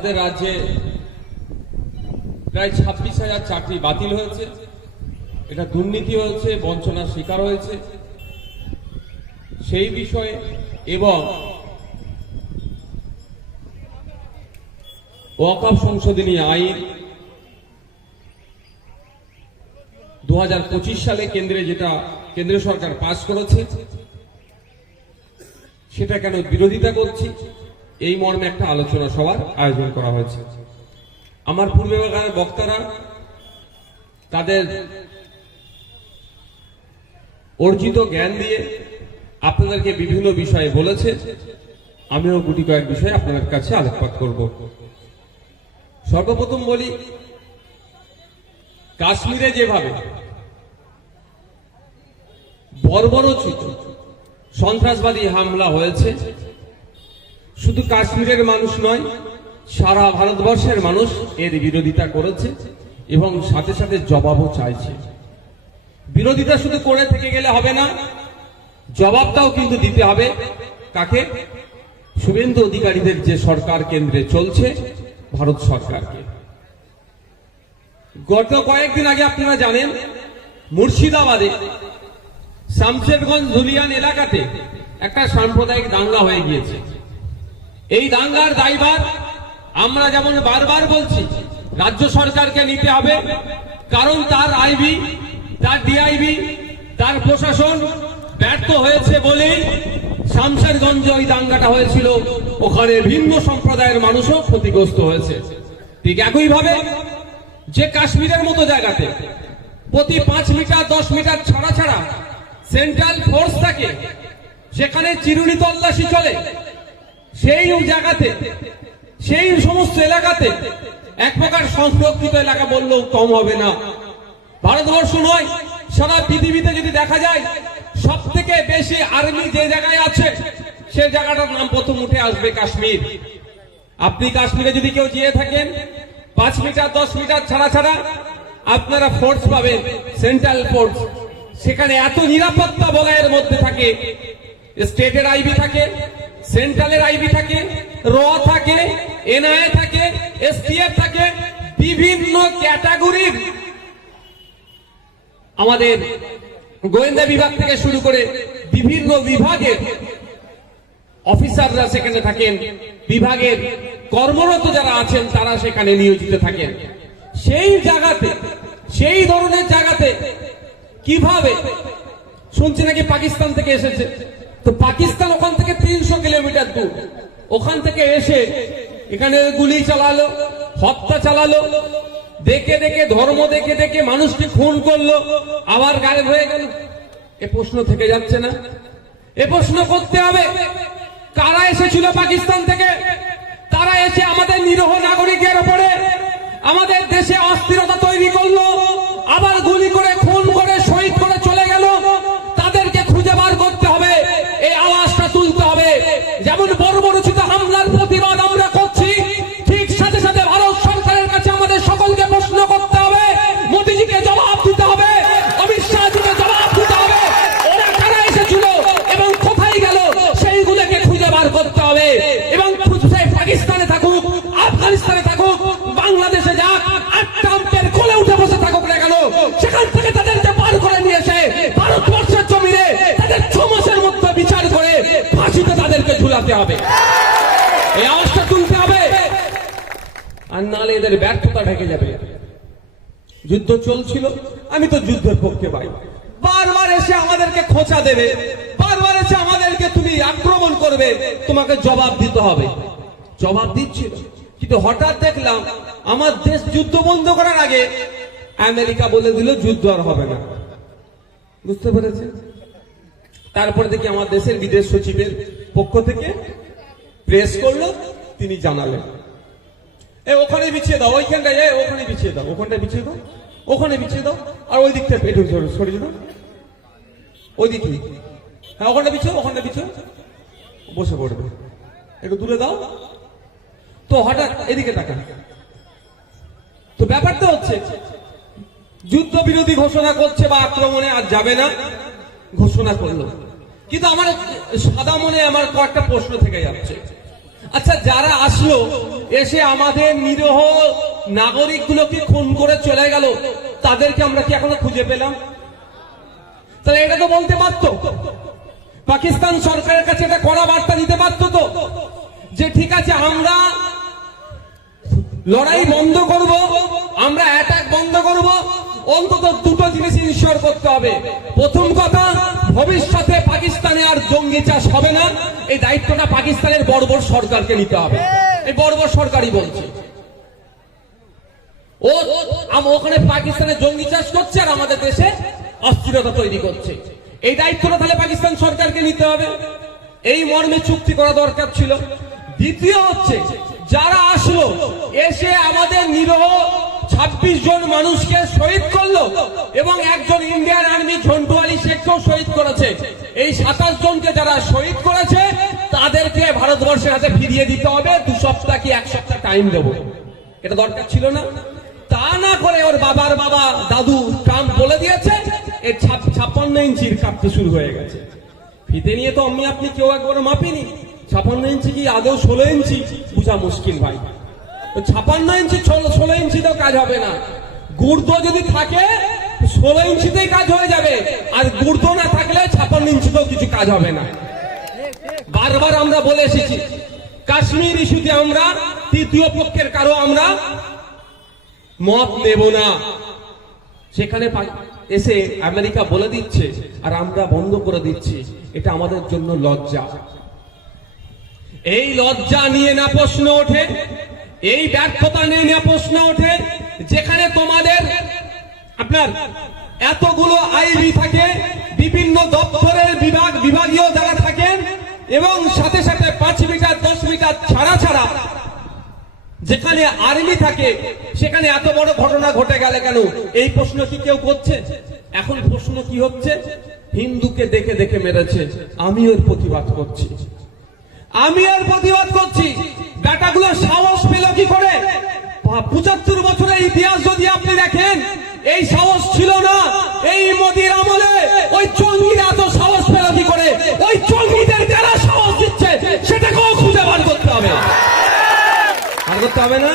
আমাদের রাজ্যে প্রায় ছাব্বিশ হাজার চাকরি বাতিল হয়েছে। এটা দুর্নীতি হয়েছে, বঞ্চনার শিকার হয়েছে। সেই বিষয়ে এবং ওয়াকফ সংশোধনী আইন দু হাজার পঁচিশ সালে কেন্দ্রে যেটা কেন্দ্রীয় সরকার পাশ করেছে, সেটা কেন বিরোধিতা করছি? এই মর্মে একটা আলোচনা সভার আয়োজন করা হয়েছে। আমার পূর্বেকার বক্তারা তাদের অর্জিত জ্ঞান দিয়ে আপনাদেরকে বিভিন্ন বিষয়ে বলেছে। আমিও গুটি কয়েক বিষয়ে আপনাদের কাছে আলোকপাত করব। সর্বপ্রথম বলি, কাশ্মীরে যেভাবে বর্বরচিত সন্ত্রাসবাদী হামলা হয়েছে শুধু কাশ্মীরের মানুষ নয়, সারা ভারতবর্ষের মানুষ এর বিরোধিতা করেছে এবং সাথে সাথে জবাবও চাইছে। বিরোধিতা শুধু করে থেকে গেলে হবে না, জবাবটাও কিন্তু দিতে হবে। কাকে? শুভেন্দু অধিকারীদের যে সরকার কেন্দ্রে চলছে, ভারত সরকারকে। গত কয়েকদিন আগে আপনারা জানেন, মুর্শিদাবাদে শামশেরগঞ্জ ধুলিয়ান এলাকাতে একটা সাম্প্রদায়িক দাঙ্গা হয়ে গিয়েছে। এই দাঙ্গার দায়ভার আমরা যেমন বারবার বলছি, রাজ্য সরকারকে নিতে হবে, কারণ তার আইবি, তার ডিআইবি, তার প্রশাসন ব্যর্থ হয়েছে বলেই শামশেরগঞ্জে ওই দাঙ্গাটা হয়েছিল। ওখানে ভিন্ন সম্প্রদায়ের মানুষও ক্ষতিগ্রস্ত হয়েছে। ঠিক একইভাবে যে কাশ্মীরের মতো জায়গাতে প্রতি পাঁচ মিটার, দশ মিটার ছাড়া ছাড়া সেন্ট্রাল ফোর্স থাকে সেখানে চিরুনি তল্লাশি চলে সেই জায়গাতে, সেই সমস্ত এলাকাতে এক প্রকার সংরক্ষিত এলাকা বললেও কম হবে না। ভারতবর্ষ নয়, সারা পৃথিবীতে যদি দেখা যায় সব থেকে বেশি আর্মি যে জায়গায় আছে, সে জায়গাটার নাম প্রথম উঠে আসবে কাশ্মীর। আপনি কাশ্মীরে যদি কেউ যেয়ে থাকেন, পাঁচ মিটার, দশ মিটার ছাড়া ছাড়া আপনারা ফোর্স পাবেন সেন্ট্রাল ফোর্স সেখানে এত নিরাপত্তা বলয়ের মধ্যে থাকে স্টেটের আইবি থাকে সেন্ট্রালের আইবি থাকে, র থাকে এনআইএ থাকে, এসটিএফ থাকে, বিভিন্ন ক্যাটাগরির আমাদের গোয়েন্দা বিভাগ থেকে শুরু করে বিভিন্ন বিভাগের অফিসাররা সেখানে থাকেন, বিভাগের কর্মরত যারা আছেন, তারা সেখানে নিয়োজিত থাকেন। সেই জায়গাতে, সেই ধরনের জায়গাতে কীভাবে, শুনছি নাকি পাকিস্তান থেকে এসেছে তো পাকিস্তান ওখান থেকে তিনশো কিলোমিটার দূর। ওখান থেকে এসে এখানে গুলি চালালো, হত্যা চালালো। দেখে দেখে, ধর্ম দেখে দেখে মানুষকে খুন করল। আবার গায়েব হয়ে গেল। এ প্রশ্ন থেকে যাচ্ছে না। এ প্রশ্ন করতে হবে, কারা এসেছিল পাকিস্তান থেকে? তারা এসে আমাদের নিরহ নাগরিকের ওপরে, আমাদের দেশে অস্থিরতা তৈরি ঝুলাতে হবে। এই আওয়াজটা তুলতে হবে। আর নালে এদের ব্যর্থতা ঢেকে যাবে। যুদ্ধ চলছিল, আমি তো যুদ্ধের পক্ষে পাই বারবার এসে আমাদেরকে খোঁচা দেবে। বারবার এসে আমাদেরকে তুমি আক্রমণ করবে। তোমাকে জবাব দিতে হবে। জবাব দিচ্ছিল। কিন্তু হঠাৎ দেখলাম, আমার দেশ যুদ্ধ বন্ধ করার আগে আমেরিকা বলে দিল, যুদ্ধ আর হবে না। বুঝতে পেরেছেন? তারপরে দেখি আমার দেশের বিদেশ সচিবের পক্ষ থেকে প্রেস করল, তিনি জানালেন। এ, ওখানে বিছিয়ে দাও, ওইখানটায়, এ, ওখানে বিছিয়ে দাও, ওখানটায় বিছিয়ে দাও, ওখানে বিছিয়ে দাও, আর ওই দিকটা পেটে সরিয়ে দাও ওই দিকে হ্যাঁ ওখানটা বিছিয়ে ওখানটা বিছিয়ে বসে পড়বে। একটু দূরে দাও। তো হঠাৎ এদিকে তাকান। তো ব্যাপারটা হচ্ছে যুদ্ধ বিরোধী ঘোষণা করছে বা আক্রমণে আর যাবে না, ঘোষণা করল। কিন্তু আমার সাদা মনে আমার কয়েকটা প্রশ্ন থেকে যাচ্ছে। আচ্ছা যারা আসলো, এসে আমাদের নিরহ নাগরিকগুলোকে খুন করে চলে গেল, তাদেরকে আমরা কি এখনও খুঁজে পেলাম? তাহলে এটা তো বলতে পারতো। পাকিস্তান সরকারের কাছে এটা কড়া বার্তা দিতে পারতো তো, যে ঠিক আছে, আমরা লড়াই বন্ধ করব, আমরা অ্যাটাক বন্ধ করব অন্তত দুটো জিনিস ইনশিওর করতে হবে। প্রথম কথা, ভবিষ্যতে পাকিস্তানে আর জঙ্গি চাষ হবে না। এই দায়িত্বটা পাকিস্তানের বর্বর সরকারকে নিতে হবে। এই বর্বর সরকারই বলছে। ও ওখানে পাকিস্তানে জঙ্গি চাষ করছে আর আমাদের দেশে অস্থিরতা তৈরি করছে। এই দায়িত্বটা তাহলে পাকিস্তান সরকারকে নিতে হবে। এই মর্মে চুক্তি করা দরকার ছিল। দ্বিতীয় হচ্ছে, যারা আসলো, এসে আমাদের নিরহ ছাব্বিশ জন মানুষকে শহীদ করল এবং একজন ইন্ডিয়ান আর্মি ঝন্টু আলী শেখকেও শহীদ করেছে। এই সাতাশ জনকে যারা শহীদ করেছে, তাদেরকে ভারতবর্ষের হাতে ফিরিয়ে দিতে হবে। দু সপ্তাহ কি এক সপ্তাহ টাইম দেবো? এটা দরকার ছিল না? তা না করে ওর বাবার বাবা দাদু ট্রাম্প বলে দিয়েছে, এর ছাপ- ছাপ্পান্ন ইঞ্চির কাঁপতে শুরু হয়ে গেছে। ফিতে নিয়ে তো আমি আপনি কেউ একবার মাপিনি। ছাপান্ন ইঞ্চি কি আদৌ ষোলো ইঞ্চি? বোঝা মুশকিল ভাই। ছাপান্ন ইঞ্চি, ষোলো- ইঞ্চিতেও কাজ হবে না। গুর্দ যদি থাকে, ষোলো ইঞ্চিতেই কাজ হয়ে যাবে। আর গুর্দ না থাকলে ছাপান্ন ইঞ্চিতেও কিছু কাজ হবে না। বারবার আমরা বলে এসেছি, কাশ্মীর ইস্যুতে আমরা, তৃতীয় পক্ষের কারও আমরা মত নেব না। সেখানে এসে আমেরিকা বলে দিচ্ছে, আর আমরা বন্ধ করে দিচ্ছি। এটা আমাদের জন্য লজ্জা। এই লজ্জা নিয়ে না প্রশ্ন ওঠে। এই ব্যর্থতা নিয়ে না প্রশ্ন ওঠে, যেখানে তোমাদের আপনার এতগুলো আইবি থাকে, বিভিন্ন দপ্তরের বিভাগ, বিভাগীয় যারা থাকেন, এবং সাথে সাথে পাঁচ মিটার, দশ মিটার ছাড়া ছাড়া যেখানে আর্মি থাকে, সেখানে এত বড় ঘটনা ঘটে গেলে কেন? এই প্রশ্ন কি কেউ করছে? এখন প্রশ্ন কি হচ্ছে? হিন্দুকে দেখে দেখে মেরেছে। আমি ওর প্রতিবাদ করছি। আমি ওর প্রতিবাদ করছি। বেটাগুলো সাহস পঁচাত্তর বছরের ইতিহাস যদি আপনি দেখেন, এই সাহস ছিল না। এই মোদির আমলে ওই জঙ্গিরা এত সাহস কি করে, ওই জঙ্গিদের যারা সাহস দিচ্ছে, সেটাকেও খুঁজে বার করতে হবে। আর করতে হবে না?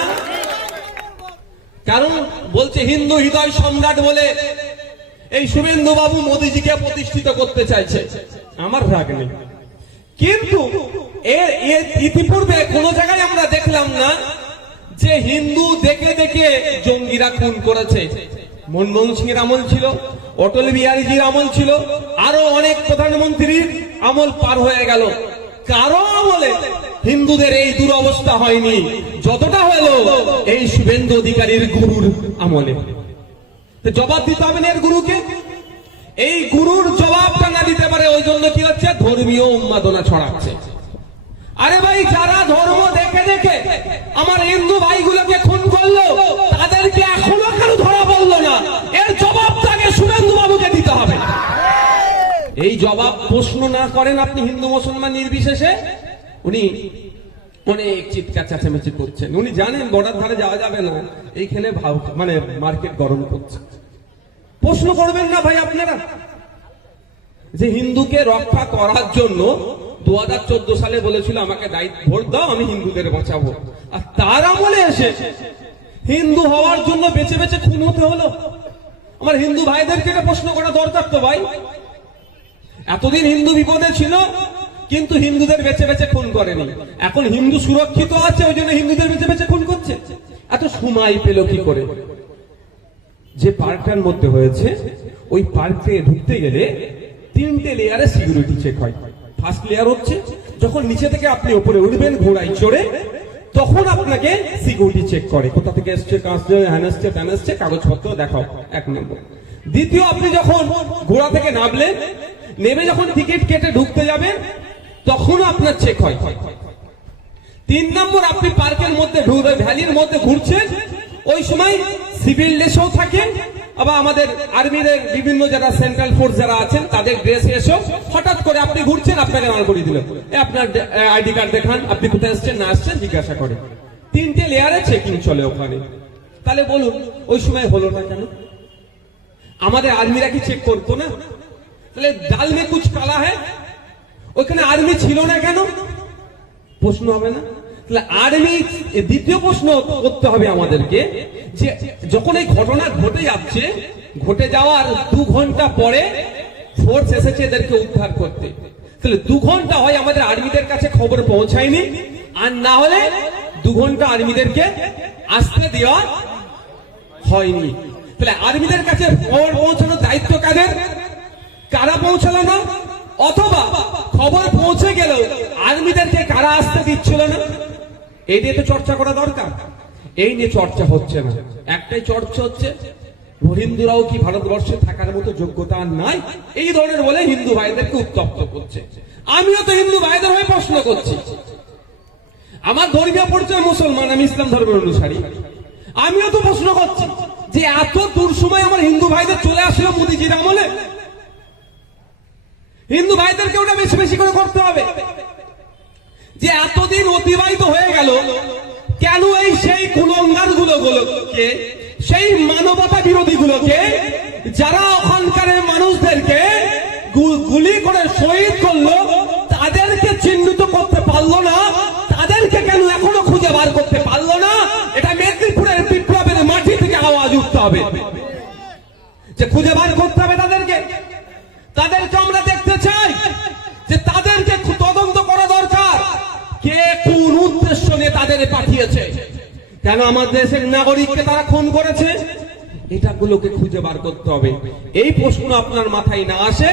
কারণ বলছে হিন্দু হৃদয় সম্রাট বলে এই শুভেন্দু বাবু মোদীজিকে প্রতিষ্ঠিত করতে চাইছে। আমার রাগ নেই। কিন্তু এর ইতিপূর্বে কোন জায়গায় আমরা দেখলাম না যে হিন্দু দেখে দেখে জঙ্গিরা খুন করেছে। মনমোহন সিং এর আমল ছিল, অটল বিহারীজির আমল ছিল, আরও অনেক প্রধানমন্ত্রীর আমল পার হয়ে গেল। কারও আমলে হিন্দুদের এই দুরবস্থা হয়নি। যতটা হলো এই শুভেন্দু অধিকারীর গুরুর আমলে। জবাব দিতে হবে এর গুরুকে? এই গুরুর জবাব না দিতে পারে, ওই জন্য কি হচ্ছে? ধর্মীয় উন্মাদনা ছড়াচ্ছে। আরে ভাই, যারা ধর্ম দেখে দেখে আমার হিন্দু ভাইগুলোকে খুন করল, তাদেরকে এখনও কেন ধরা পড়ল না। এর জবাবটাকে শুভেন্দু বাবুকে দিতে হবে। এই জবাব প্রশ্ন না করেন আপনি হিন্দু মুসলমান নির্বিশেষে? উনি অনেক চিৎকার চেঁচামেচি করছেন। উনি জানেন বর্ডার ধারে যাওয়া যাবে না। এইখানে ভাব মানে মার্কেট গরম করছে। প্রশ্ন করবেন না ভাই আপনারা? যে হিন্দুকে রক্ষা করার জন্য দু হাজার চোদ্দ সালে বলেছিল, আমাকে দায়িত্ব, ভোট দাও, আমি হিন্দুদের বাঁচাবো। আর তার আমলে এসে হিন্দু হওয়ার জন্য বেছে বেছে খুন হতে হলো। আমার হিন্দু ভাইদেরকে প্রশ্ন করা দরকার তো ভাই। এতদিন হিন্দু বিপদে ছিল, কিন্তু হিন্দুদের বেছে বেছে খুন করেনি। এখন হিন্দু সুরক্ষিত আছে, ওই জন্য হিন্দুদের বেছে বেছে খুন করছে। এত সময় পেল কি করে? যে পার্কটার মধ্যে হয়েছে, ওই পার্কে ঢুকতে গেলে তিনটে লেয়ারে সিকিউরিটি চেক হয়। ফার্স্ট লেয়ার হচ্ছে, যখন নিচে থেকে আপনি উপরে উঠবেন, ঘোড়ায় চড়ে, তখন আপনাকে সিকিউরিটি চেক করে, কোথা থেকে এসছে কাঁচছে হ্যান এসছে, ত্যান এসছে কাগজপত্র দেখাও, এক নম্বর। দ্বিতীয়, আপনি যখন ঘোড়া থেকে নামলেন, নেমে যখন টিকিট কেটে ঢুকতে যাবেন তখন আপনার চেক হয়। তিন নম্বর, আপনি পার্কের মধ্যে ভ্যালির মধ্যে ঘুরছেন, ওই সময় সিভিল ড্রেসও থাকে আবার আমাদের আর্মির বিভিন্ন যারা সেন্ট্রাল ফোর্স যারা আছেন, তাদের ড্রেস এসেও হঠাৎ করে আপনি ঘুরছেন, আপনাকে নাল করে দিল। আপনার আইডি কার্ড দেখান, আপনি কোথায় আসছেন, না আসছেন, জিজ্ঞাসা করে তিনটে লেয়ারে চেকিং চলে ওখানে। তাহলে বলুন, ওই সময় হলো না কেন? আমাদের আর্মিরা কি চেক করতো না? তাহলে ডাল মে কুচ কালা হ্যাঁ ওইখানে আর্মি ছিল না কেন? প্রশ্ন হবে না? তাহলে আর্মি দ্বিতীয় প্রশ্ন করতে হবে আমাদেরকে যে যখন এই ঘটনা ঘটে যাচ্ছে, ঘটে যাওয়ার দু ঘণ্টা পরে ফোর্স এসেছে এদেরকে উদ্ধার করতে। তাহলে দু ঘণ্টা হয় আমাদের আর্মিদের কাছে খবর পৌঁছায়নি, আর না হলে দু ঘণ্টা আর্মিদেরকে আসতে দেওয়া হয়নি। তাহলে আর্মিদের কাছে খবর পৌঁছানোর দায়িত্ব কাদের? কারা পৌঁছালো না? অথবা খবর পৌঁছে গেল আর্মিদেরকে কারা আসতে দিচ্ছিল না? এই নিয়ে তো চর্চা করা দরকার। এই নিয়ে চর্চা হচ্ছে না। একটাই চর্চা হচ্ছে হিন্দুরাও কি ভারতবর্ষে থাকার মতো যোগ্যতা নাই? এই ধরনের বলে হিন্দু ভাইদেরকে উত্তপ্ত করছে। আমিও তো হিন্দু ভাইদের হয়ে প্রশ্ন করছি। আমার ধর্মীয় পরিচয় মুসলমান, আমি ইসলাম ধর্মের অনুসারী। আমিও তো প্রশ্ন করছি যে এত দূর সময় আমার হিন্দু ভাইদের চলে আসলো মোদিজির আমলে? হিন্দু ভাইদেরকে ওটা বেশি বেশি করে করতে হবে। যে এতদিন অতিবাহিত হয়ে গেল, কেন এই সেই কুলঙ্গারগুলো গুলোকে সেই মানবতা বিরোধী গুলোকে যারা ওখানকার মানুষদেরকে গুলি করে শহীদ করল, তাদেরকে চিহ্নিত করতে পারল না, তাদেরকে কেন এখনও খুঁজে বার করতে পারল না? এটা মেদিনীপুরের বিপ্লবের মাটি থেকে আওয়াজ উঠতে হবে। যে খুঁজে বার করতে হবে তাদেরকে। তাদেরকে আমরা দেখতে চাই। তাদের পাঠিয়েছে। কেন আমার দেশের নাগরিককে তারা খুন করেছে? এটাগুলোকে খুঁজে বার করতে হবে। এই প্রশ্ন আপনার মাথায় না আসে,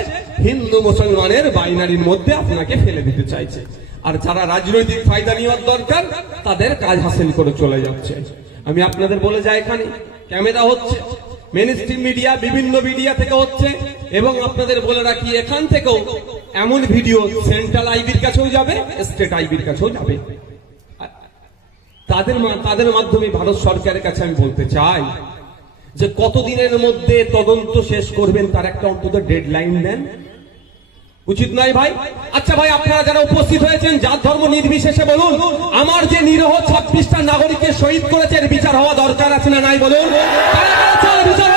হিন্দু মুসলমানের বাইনারির মধ্যে আপনাকে ফেলে দিতে চাইছে। আর যারা রাজনৈতিক ফায়দা নেওয়ার দরকার, তাদের কাজ হাসিল করে চলে যাচ্ছে। আমি আপনাদের বলে যাই এখানে, ক্যামেরা হচ্ছে মেনস্ট্রিম মিডিয়া বিভিন্ন মিডিয়া থেকে হচ্ছে, এবং আপনাদের বলে রাখি, এখান থেকেও এমন ভিডিও সেন্ট্রাল আইবির কাছেও যাবে স্টেট আইবির কাছেও যাবে। তাদের তাদের মাধ্যমে ভারত সরকারের কাছে আমি বলতে চাই যে কতদিনের মধ্যে তদন্ত শেষ করবেন তার একটা অন্তত ডেড লাইন দেন। উচিত নয় ভাই? আচ্ছা ভাই, আপনারা যারা উপস্থিত হয়েছেন যার ধর্ম নির্বিশেষে বলুন, আমার যে নিরহ ছাব্বিশটা নাগরিককে শহীদ করেছে বিচার হওয়া দরকার আছে না নাই বলুন? বিচার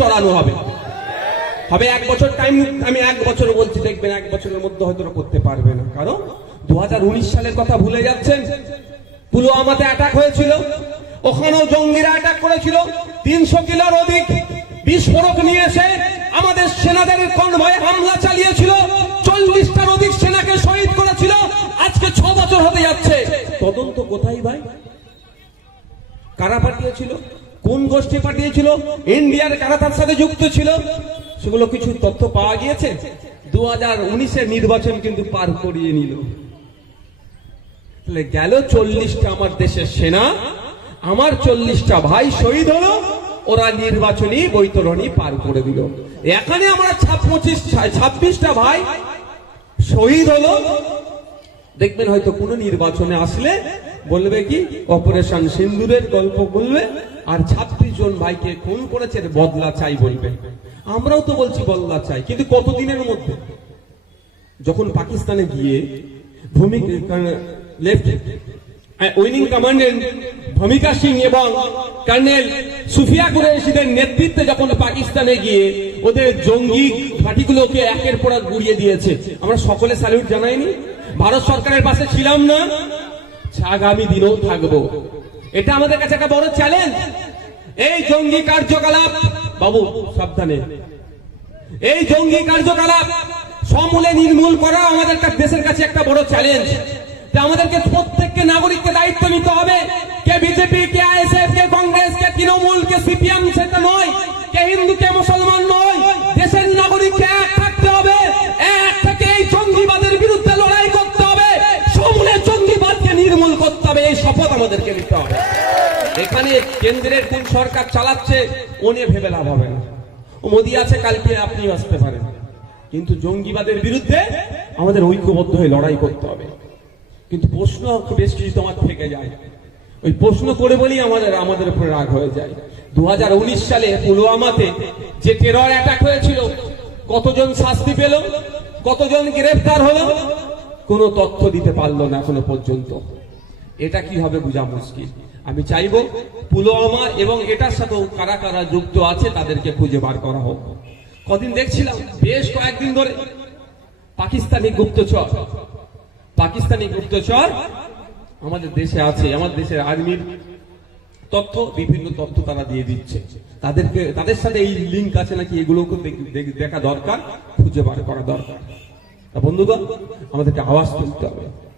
চড়ানো হবে। হবে এক বছর টাইম আমি এক বছর বলছি, দেখবেন এক বছরের মধ্যে হয়তো করতে পারবে না। কারণ দুহাজার উনিশ সালের কথা ভুলে যাচ্ছেন। পুলওয়ামাতে অ্যাটাক হয়েছিল। ওখানেও জঙ্গিরা অ্যাটাক করেছিল। তিনশো কিলোর অধিক বিস্ফোরক নিয়ে এসে আমাদের সেনাদের কনভয়ে হামলা চালিয়েছিল। চল্লিশটার অধিক সেনাকে শহীদ করেছিল। আজকে ছ বছর হতে যাচ্ছে। তদন্ত কোথায় ভাই? কারা পাঠিয়েছিল? কোন গোষ্ঠী পাঠিয়েছিল? ইন্ডিয়ার কারা তার সাথে যুক্ত ছিল? সেগুলো কিছু তথ্য পাওয়া গিয়েছে? দু হাজার উনিশের নির্বাচন কিন্তু পার করিয়ে নিল। তাহলে গেল চল্লিশটা আমার দেশের সেনা, আমার চল্লিশটা ভাই শহীদ হলো, ওরা নির্বাচনী বৈতরণী পার করে দিল। এখানে আমরা পঁচিশ ছাব্বিশটা ভাই শহীদ হলো। দেখবেন হয়তো কোনো নির্বাচনে আসলে বলবে কি অপারেশন সিন্দুরের গল্প বলবে, আর ছাব্বিশ জন ভাইকে খুন করেছে বদলা চাই বলবে। আমরাও তো বলছি বদলা চাই, কিন্তু কতদিনের মধ্যে? যখন পাকিস্তানে গিয়ে লেফট উইনিং কমান্ডেন্ট ভূমিকা সিং এবং কর্নেল সুফিয়া কুরেশিদের নেতৃত্বে যখন পাকিস্তানে গিয়ে ওদের জঙ্গি ঘাটিগুলোকে একের পর গুড়িয়ে দিয়েছে, আমরা সকলে স্যালিউট জানাইনি। ভারত সরকারের পাশে ছিলাম না আগামী দিনেও থাকব। এটা আমাদের কাছে একটা বড় চ্যালেঞ্জ এই জঙ্গি কার্যকলাপ, বাবু, সাবধানে। এই জঙ্গি কার্যকলাপ সমূলে নির্মূল করা আমাদের দেশের কাছে একটা বড় চ্যালেঞ্জ আমাদেরকে প্রত্যেককে নাগরিককে দায়িত্ব নিতে হবে। কে বিজেপি, কে আইএসএফ, কে কংগ্রেস, কে তৃণমূল, কে সিপিএম সেটা নয়। কে হিন্দু, কে মুসলমান নয়। দেশের নাগরিককে এক থাকতে হবে। এক শপথ আমাদেরকে নিতে হবে। এখানে কেন্দ্রের কোন সরকার চালাচ্ছে নিয়ে ভেবে লাভ হবে না। মোদি আছে, কালকে আপনি আসতে পারেন। কিন্তু জঙ্গিবাদের বিরুদ্ধে আমাদের ঐক্যবদ্ধ হয়ে লড়াই করতে হবে। কিন্তু প্রশ্ন বেশ কিছু তোমার থেকে যায়। ওই প্রশ্ন করে বলেই আমাদের আমাদের উপরে রাগ হয়ে যায়। দু হাজার উনিশ সালে পুলওয়ামাতে যে টেরর অ্যাটাক হয়েছিল, কতজন শাস্তি পেল, কতজন গ্রেফতার হলো, কোনো তথ্য দিতে পারল না এখনও পর্যন্ত। এটা কি হবে বোঝা মুশকিল। আমি চাইব পুলওয়ামা এবং এটার সাথেও কারা কারা যুক্ত আছে তাদেরকে খুঁজে বার করা হোক। কদিন দেখছিলাম, বেশ কয়েকদিন ধরে পাকিস্তানি গুপ্তচর। পাকিস্তানি গুপ্তচর আমাদের দেশে আছে আমাদের দেশের আর্মির তথ্য, বিভিন্ন তথ্য তারা দিয়ে দিচ্ছে। তাদেরকে, তাদের সাথে এই লিঙ্ক আছে নাকি এগুলোকে দেখ- দরকার, খুঁজে বার করা দরকার। বন্ধুগণ, আমাদেরকে আওয়াজ তুলতে হবে।